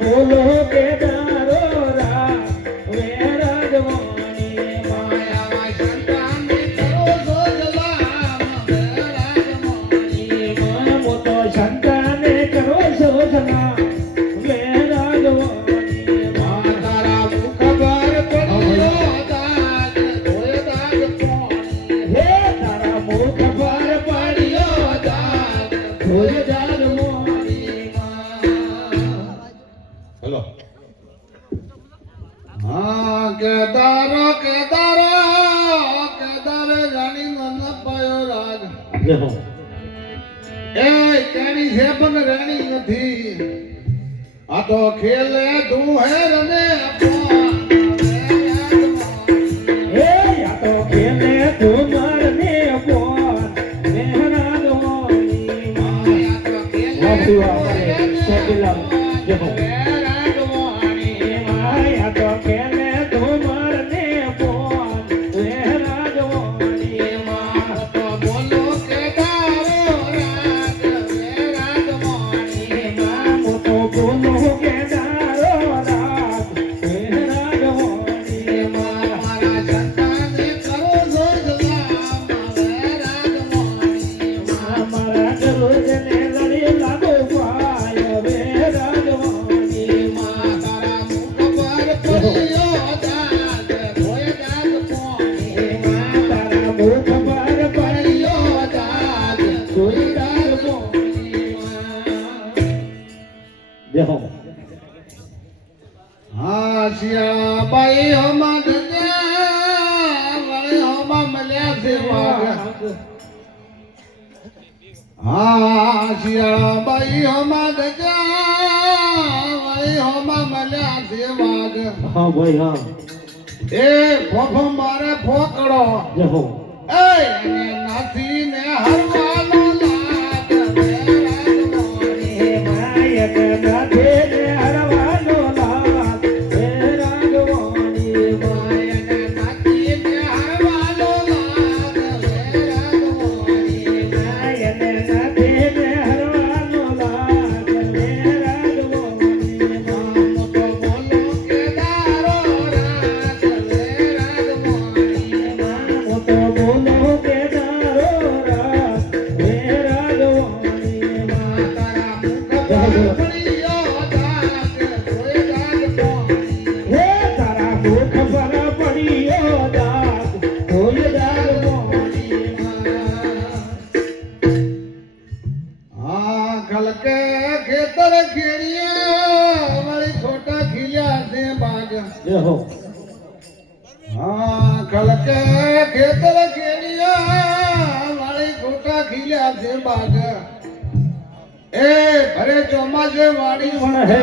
બોલો કે દારો રા વેરાજવાની માયા સંતાન કરો સોજલા વેરાજવાની મન મોટો સંતાન કરો સોજલા વેરાજવાની માતારા મુખ પર પડ્યો દાગ ધોય દાગ પોણી હે તારા મુખ પર પડ્યો દાગ ધોય દાગ કેદારો રાણી મન પાયો રાગ એ કેણી છે પણ રાણી નથી આ તો ખેલે તું હે રને એ આ તો ખેલે તું મારને કોણ મેહરા દોની માયા તો ખેલે સોબિલા જહો હાશિયા બાઈ હોમાં ધજા વળે હોમાં મળ્યા છે વાગ હાશિયા બાઈ હોમાં ધજા વળે હોમાં મળ્યા છે વાગ હા ભાઈ હા એ ફોફો મારે ફોકડો જહો એ નાથી ને હરવાનો લાગ વેરાગવાની માયક નાથે ને હરવાનો લાગ વેરાગવાની માયક નાથી ને હરવાનો લાગ વેરાગવાની માયક નાથે ને હરવાનો લાગ વેરાગવાની મોટો બોલો કે દારો રાગ વેરાગવાની મોટો બોલો કે દારો રાગ વેરાગવાની તારા મુખ પર પડ્યો દાગ ધોય દાગ પોણી હે તારા મુખ પર પડ્યો દાગ ધોય દાગ પોણી હા ખલકે ખેતર ખેડિયા વળી ખોટા ખીલ્યા છે બાગ જહો હા ખલકે ખેતર ખેડિયા વળી ખોટા ખીલ્યા છે બાગ એ ભરે ચોમાસે વાડી પણ હે